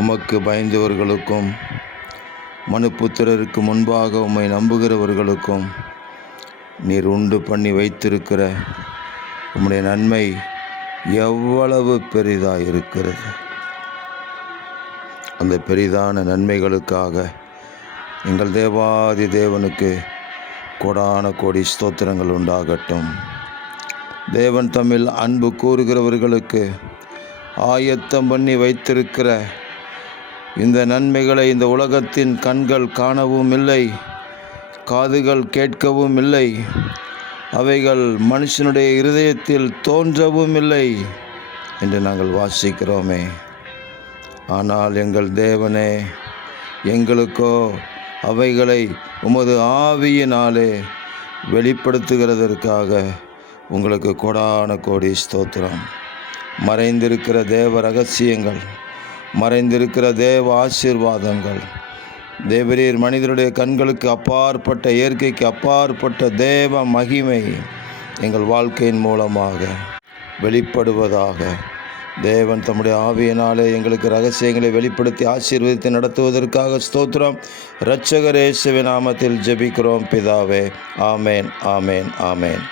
உமக்கு பயந்தவர்களுக்கும் மனுப்புத்திரருக்கு முன்பாக உம்மை நம்புகிறவர்களுக்கும் நீர் உண்டு பண்ணி வைத்திருக்கிற உம்முடைய நன்மை எவ்வளவு பெரிதாக இருக்கிறது. அந்த பெரிதான நன்மைகளுக்காக எங்கள் தேவாதி தேவனுக்கு கோடான கோடி ஸ்தோத்திரங்கள் உண்டாகட்டும். தேவன் தம்மில் அன்பு கூறுகிறவர்களுக்கு ஆயத்தம் பண்ணி வைத்திருக்கிற இந்த நன்மைகளை இந்த உலகத்தின் கண்கள் காணவும் இல்லை, காதுகள் கேட்கவும் இல்லை, அவைகள் மனுஷனுடைய இருதயத்தில் தோன்றவும் இல்லை என்று நாங்கள் வாசிக்கிறோமே. ஆனால் எங்கள் தேவனே, எங்களுக்கோ அவைகளை உமது ஆவியினாலே வெளிப்படுத்துகிறதற்காக உங்களுக்கு கோடான கோடி ஸ்தோத்திரம். மறைந்திருக்கிற தேவ ரகசியங்கள், மறைந்திருக்கிற தேவ ஆசீர்வாதங்கள், தேவரீர் மனிதருடைய கண்களுக்கு அப்பாற்பட்ட, இயற்கைக்கு அப்பாற்பட்ட தேவ மகிமை எங்கள் வாழ்க்கையின் மூலமாக வெளிப்படுவதாக. தேவன் தம்முடைய ஆவியினாலே எங்களுக்கு ரகசியங்களை வெளிப்படுத்தி ஆசீர்வதித்து நடத்துவதற்காக ஸ்தோத்திரம். இரட்சகர் இயேசுவின் நாமத்தில் ஜெபிக்கிறோம் பிதாவே. ஆமேன், ஆமேன், ஆமேன்.